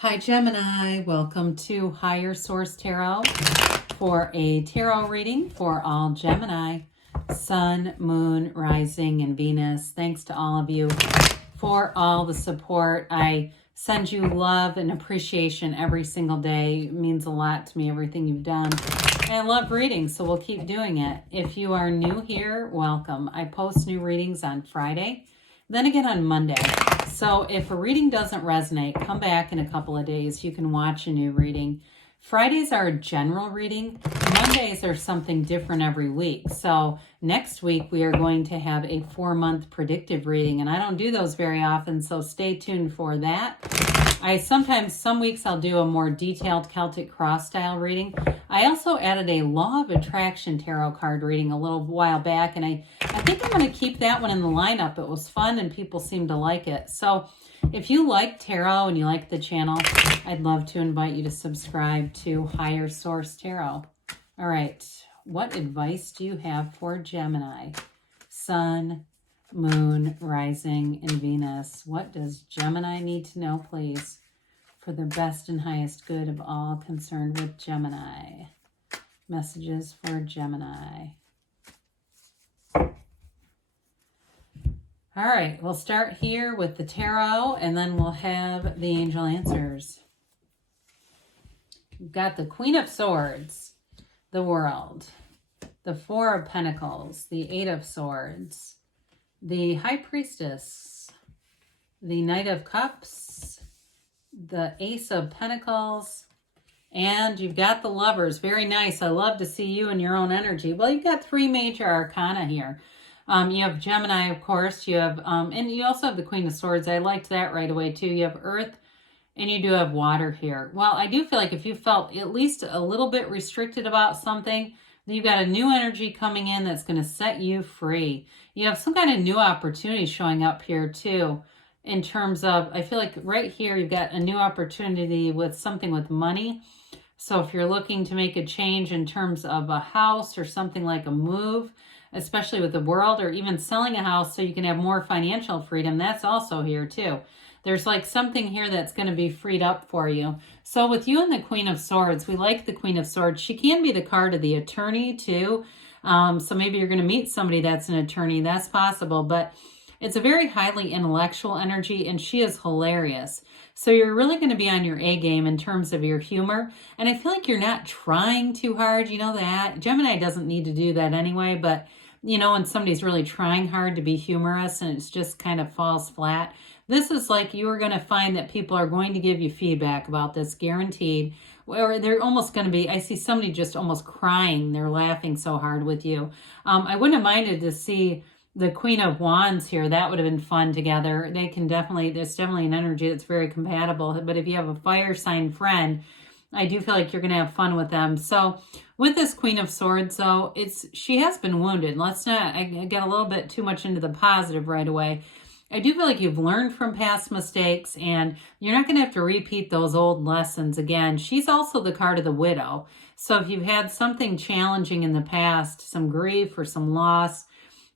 Hi Gemini, welcome to Higher Source Tarot for a tarot reading for all Gemini, Sun, Moon, Rising, and Venus. Thanks to all of you for all the support. I send you love and appreciation every single day. It means a lot to me, everything you've done. And I love reading, so we'll keep doing it. If you are new here, welcome. I post new readings on Friday, then again on Monday. So if a reading doesn't resonate, come back in a couple of days. You can watch a new reading. Fridays are a general reading. Mondays are something different every week. So next week we are going to have a 4-month predictive reading, and I don't do those very often, so stay tuned for that. Some weeks I'll do a more detailed Celtic cross style reading. I also added a Law of Attraction tarot card reading a little while back, and I think I'm going to keep that one in the lineup. It was fun and people seem to like it. So if you like tarot and you like the channel, I'd love to invite you to subscribe to Higher Source Tarot. All right, what advice do you have for Gemini? Sun, Moon, Rising, and Venus. What does Gemini need to know, please, for the best and highest good of all concerned with Gemini? Messages for Gemini. All right, we'll start here with the tarot, and then we'll have the angel answers. We've got the Queen of Swords, the World, the Four of Pentacles, the Eight of Swords, the High Priestess, the Knight of Cups, the Ace of Pentacles, and you've got the Lovers. Very nice. I love to see you in your own energy. Well, you've got 3 major arcana here. You have Gemini, of course. You have, and you also have the Queen of Swords. I liked that right away, too. You have Earth, and you do have Water here. Well, I do feel like if you felt at least a little bit restricted about something, you've got a new energy coming in that's going to set you free. You have some kind of new opportunity showing up here, too, in terms of, I feel like right here, you've got a new opportunity with something with money. So if you're looking to make a change in terms of a house or something like a move, especially with the World, or even selling a house so you can have more financial freedom, that's also here too. There's like something here that's going to be freed up for you. So with you and the Queen of Swords, we like the Queen of Swords. She can be the card of the attorney too. So maybe you're going to meet somebody that's an attorney. That's possible, but it's a very highly intellectual energy, and she is hilarious. So you're really going to be on your A game in terms of your humor. And I feel like you're not trying too hard. You know that. Gemini doesn't need to do that anyway, but you know, when somebody's really trying hard to be humorous and it's just kind of falls flat, this is like you are going to find that people are going to give you feedback about this, guaranteed. Or they're almost going to be, I see somebody just almost crying. They're laughing so hard with you. I wouldn't have minded to see the Queen of Wands here. That would have been fun together. There's definitely an energy that's very compatible. But if you have a fire sign friend, I do feel like you're going to have fun with them. So with this Queen of Swords, though, she has been wounded. I get a little bit too much into the positive right away. I do feel like you've learned from past mistakes, and you're not going to have to repeat those old lessons again. She's also the card of the widow. So if you've had something challenging in the past, some grief or some loss,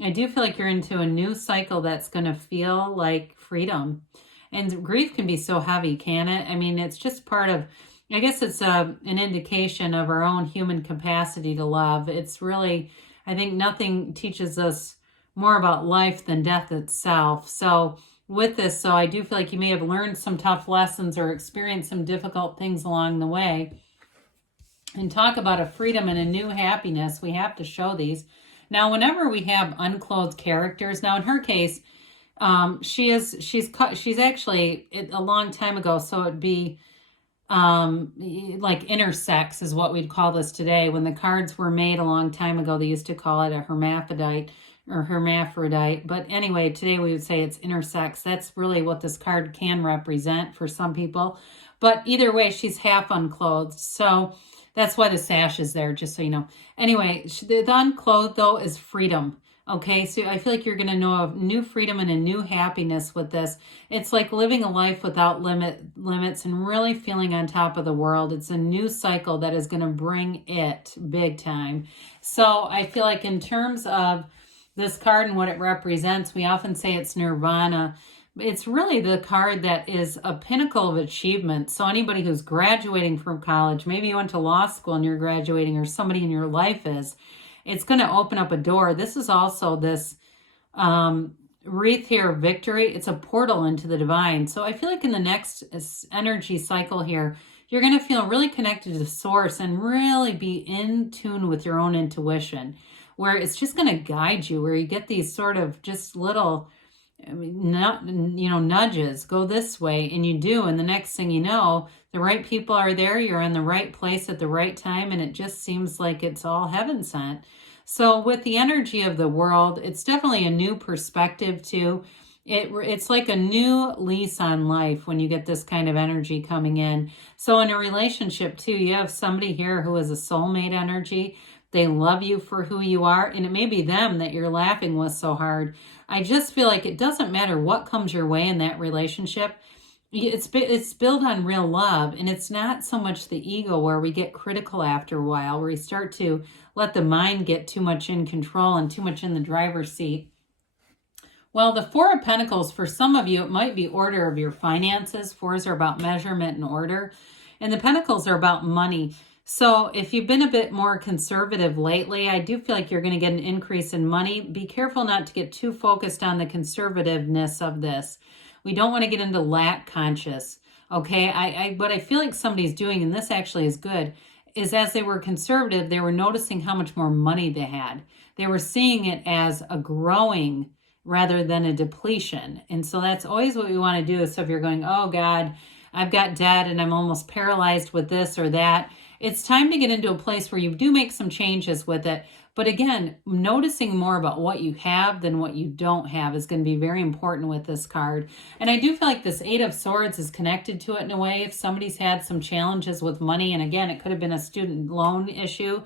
I do feel like you're into a new cycle that's going to feel like freedom. And grief can be so heavy, can it? I mean, it's just part of, I guess it's an indication of our own human capacity to love. It's really, I think nothing teaches us more about life than death itself. So with this, I do feel like you may have learned some tough lessons or experienced some difficult things along the way. And talk about a freedom and a new happiness. We have to show these. Now, whenever we have unclothed characters, now in her case, she's actually a long time ago, so it'd be like intersex is what we'd call this today. When the cards were made a long time ago, they used to call it a hermaphrodite or hermaphrodite. But anyway, today we would say it's intersex. That's really what this card can represent for some people. But either way, she's half unclothed. So that's why the sash is there, just so you know. Anyway, the unclothed, though, is freedom. Okay, so I feel like you're going to know of new freedom and a new happiness with this. It's like living a life without limits and really feeling on top of the world. It's a new cycle that is going to bring it big time. So I feel like in terms of this card and what it represents, we often say it's nirvana. it's really the card that is a pinnacle of achievement. So anybody who's graduating from college, maybe you went to law school and you're graduating, or somebody in your life is, it's going to open up a door. This is also this wreath here of victory. It's a portal into the divine. So I feel like in the next energy cycle here, you're going to feel really connected to source and really be in tune with your own intuition, where it's just going to guide you, where you get these sort of just little, nudges, go this way, and you do, and the next thing you know, the right people are there, you're in the right place at the right time, and it just seems like it's all heaven sent. So with the energy of the world, it's definitely a new perspective too. It's like a new lease on life when you get this kind of energy coming in. So in a relationship too, you have somebody here who is a soulmate energy. They love you for who you are, and it may be them that you're laughing with so hard. I just feel like it doesn't matter what comes your way in that relationship. It's built on real love, and it's not so much the ego where we get critical after a while, where we start to let the mind get too much in control and too much in the driver's seat. Well, the Four of Pentacles, for some of you, it might be order of your finances. Fours are about measurement and order, and the Pentacles are about money. So if you've been a bit more conservative lately, I do feel like you're going to get an increase in money. Be careful not to get too focused on the conservativeness of this. We don't want to get into lack conscious. Okay, what I feel like somebody's doing, and this actually is good, is as they were conservative, they were noticing how much more money they had. They were seeing it as a growing rather than a depletion. And so that's always what we want to do. So if you're going, oh God, I've got debt and I'm almost paralyzed with this or that, it's time to get into a place where you do make some changes with it. But again, noticing more about what you have than what you don't have is going to be very important with this card. And I do feel like this Eight of Swords is connected to it in a way. If somebody's had some challenges with money, and again, it could have been a student loan issue.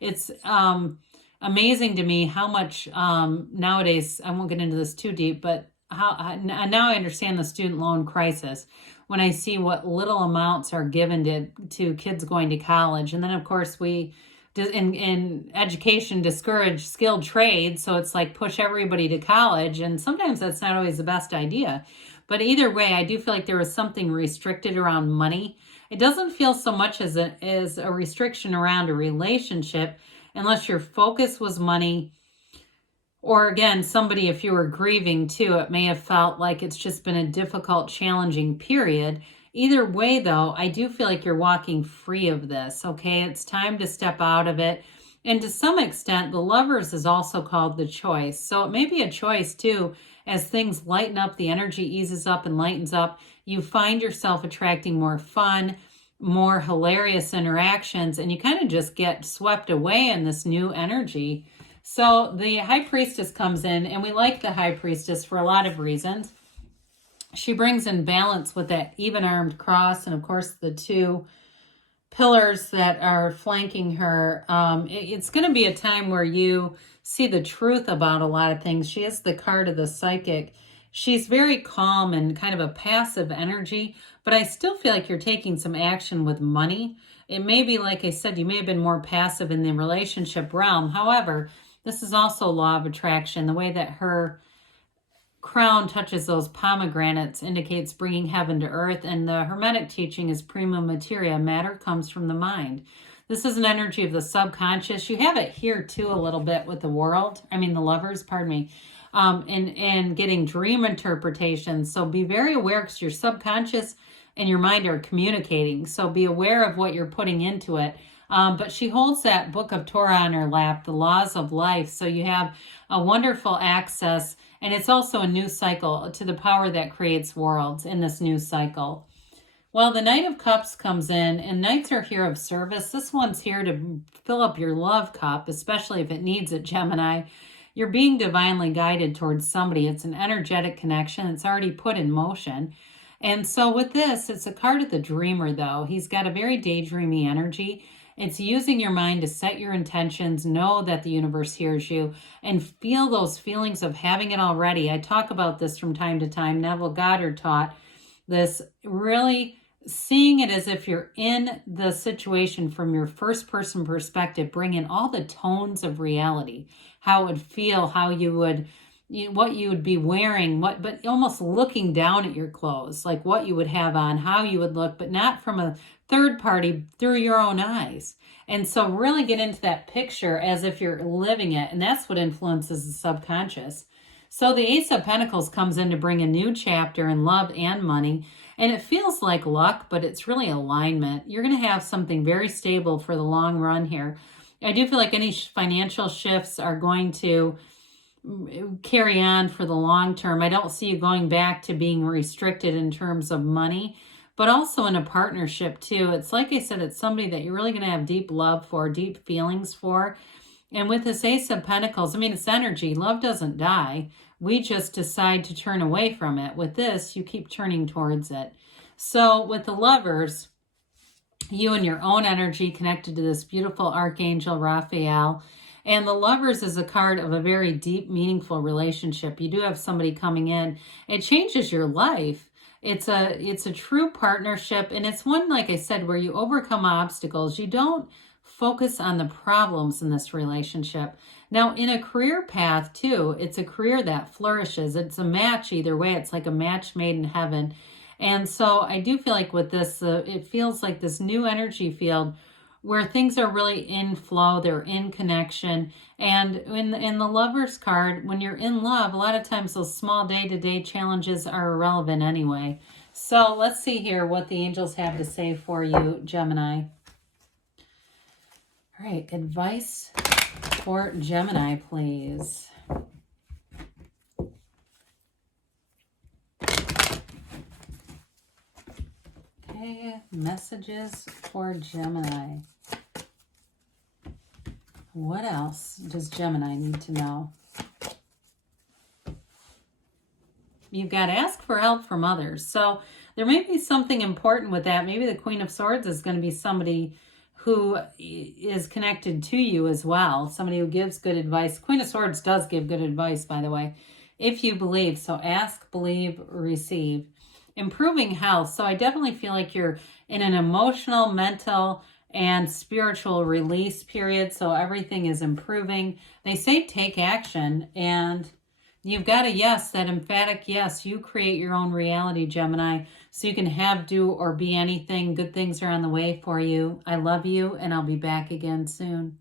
It's amazing to me how much nowadays, I won't get into this too deep, but now I understand the student loan crisis when I see what little amounts are given to kids going to college. And then, of course, we, in education, discourage skilled trades. So it's like push everybody to college. And sometimes that's not always the best idea. But either way, I do feel like there was something restricted around money. It doesn't feel so much as a restriction around a relationship, unless your focus was money. Or again, somebody, if you were grieving too, it may have felt like it's just been a difficult, challenging period. Either way, though, I do feel like you're walking free of this, okay? It's time to step out of it. And to some extent, the Lovers is also called the choice. So it may be a choice too, as things lighten up, the energy eases up and lightens up. You find yourself attracting more fun, more hilarious interactions, and you kind of just get swept away in this new energy. So the High Priestess comes in, and we like the High Priestess for a lot of reasons. She brings in balance with that even-armed cross, and of course the two pillars that are flanking her. It's going to be a time where you see the truth about a lot of things. She is the card of the psychic. She's very calm and kind of a passive energy, but I still feel like you're taking some action with money. It may be, like I said, you may have been more passive in the relationship realm. However, this is also law of attraction. The way that her crown touches those pomegranates indicates bringing heaven to earth. And the Hermetic teaching is prima materia. Matter comes from the mind. This is an energy of the subconscious. You have it here too a little bit with the Lovers, pardon me, and getting dream interpretations. So be very aware, because your subconscious and your mind are communicating. So be aware of what you're putting into it. But she holds that book of Torah on her lap, the laws of life. So you have a wonderful access, and it's also a new cycle to the power that creates worlds in this new cycle. Well, the Knight of Cups comes in, and Knights are here of service. This one's here to fill up your love cup, especially if it needs it, Gemini. You're being divinely guided towards somebody. It's an energetic connection. It's already put in motion. And so with this, it's a card of the dreamer, though. He's got a very daydreamy energy. It's using your mind to set your intentions, know that the universe hears you, and feel those feelings of having it already. I talk about this from time to time. Neville Goddard taught this, really seeing it as if you're in the situation from your first person perspective, bring in all the tones of reality, how it would feel, how you would what you would be wearing, but almost looking down at your clothes, like what you would have on, how you would look, but not from a third party, through your own eyes. And so really get into that picture as if you're living it. And that's what influences the subconscious. So the Ace of Pentacles comes in to bring a new chapter in love and money. And it feels like luck, but it's really alignment. You're going to have something very stable for the long run here. I do feel like any financial shifts are going to carry on for the long term. I don't see you going back to being restricted in terms of money, but also in a partnership too. It's like I said, it's somebody that you're really going to have deep love for, deep feelings for. And with this Ace of Pentacles, I mean, it's energy. Love doesn't die. We just decide to turn away from it. With this, you keep turning towards it. So with the Lovers, you and your own energy connected to this beautiful Archangel Raphael. And the Lovers is a card of a very deep, meaningful relationship. You do have somebody coming in. It changes your life. It's a true partnership. And it's one, like I said, where you overcome obstacles. You don't focus on the problems in this relationship. Now, in a career path, too, it's a career that flourishes. It's a match either way. It's like a match made in heaven. And so I do feel like with this, it feels like this new energy field where things are really in flow, they're in connection. And in the Lovers card, when you're in love, a lot of times those small day-to-day challenges are irrelevant anyway. So let's see here what the angels have to say for you, Gemini. All right, advice for Gemini, please. Okay, messages for Gemini. What else does Gemini need to know? You've got to ask for help from others. So there may be something important with that. Maybe the Queen of Swords is going to be somebody who is connected to you as well. Somebody who gives good advice. Queen of Swords does give good advice, by the way, if you believe. So ask, believe, receive. Improving health. So I definitely feel like you're in an emotional, mental, and spiritual release period. So everything is improving. They say take action, and you've got a yes, that emphatic yes. You create your own reality, Gemini. So you can have, do, or be anything. Good things are on the way for you. I love you, and I'll be back again soon.